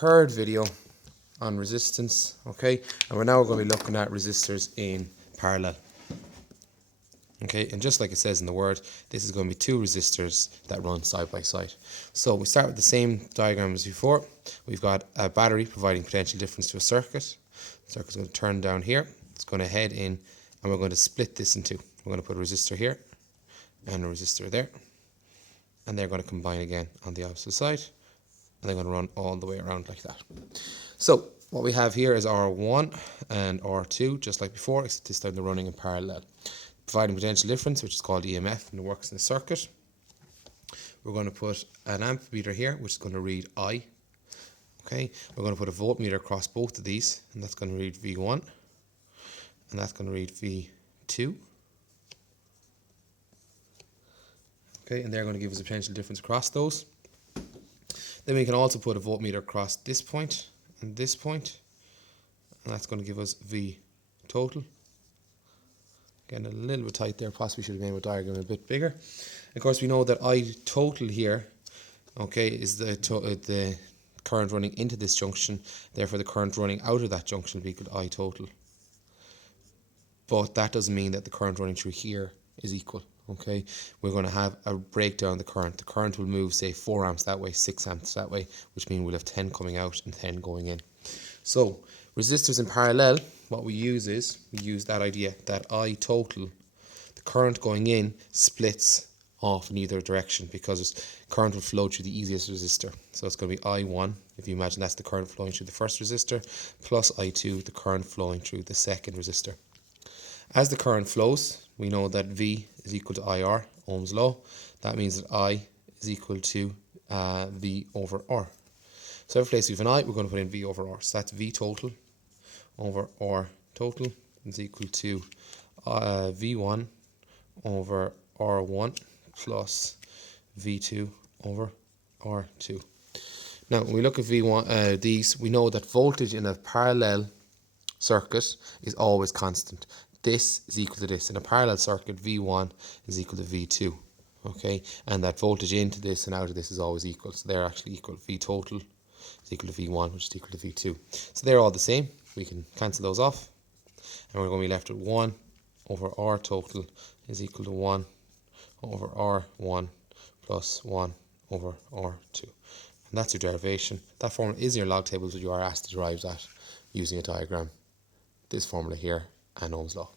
third video on resistance, okay? And we're now going to be looking at resistors in parallel. Okay, and just like it says in the word, this is going to be two resistors that run side by side. So we start with the same diagram as before. We've got a battery providing potential difference to a circuit. The circuit's going to turn down here. It's going to head in, and we're going to split this in two. We're going to put a resistor here and a resistor there. And they're going to combine again on the opposite side. And they're going to run all the way around like that. So what we have here is R1 and R2, just like before, except this time they're running in parallel. Providing potential difference, which is called EMF, and it works in the circuit. We're going to put an ammeter here, which is going to read I. Okay, we're going to put a voltmeter across both of these, and that's going to read V1, and that's going to read V2. Okay, and they're going to give us a potential difference across those. Then we can also put a voltmeter across this point and this point, and that's going to give us V total. Getting a little bit tight there, possibly should have made my diagram a bit bigger. Of course, we know that I total here, okay, is the current running into this junction. Therefore, the current running out of that junction will be equal to I total. But that doesn't mean that the current running through here is equal. Okay, we're going to have a breakdown of the current. The current will move, say, 4 amps that way, 6 amps that way, which means we'll have 10 coming out and 10 going in. So, resistors in parallel, what we use is, we use that idea that I total, the current going in splits off in either direction because current will flow through the easiest resistor. So it's going to be I1, if you imagine that's the current flowing through the first resistor, plus I2, the current flowing through the second resistor. As the current flows, we know that V is equal to IR, Ohm's law. That means that I is equal to V over R. So every place we have an I, we're going to put in V over R. So that's V total over R total is equal to V1 over R1 plus V2 over R2. Now, when we look at V1, these, we know that voltage in a parallel circuit is always constant. This is equal to this. In a parallel circuit, V1 is equal to V2. Okay, and that voltage into this and out of this is always equal. So they're actually equal. V total is equal to V1, which is equal to V2. So they're all the same. We can cancel those off. And we're going to be left with 1 over R total is equal to 1 over R1 plus 1 over R2. And that's your derivation. That formula is in your log tables that you are asked to derive that using a diagram. This formula here and Ohm's law.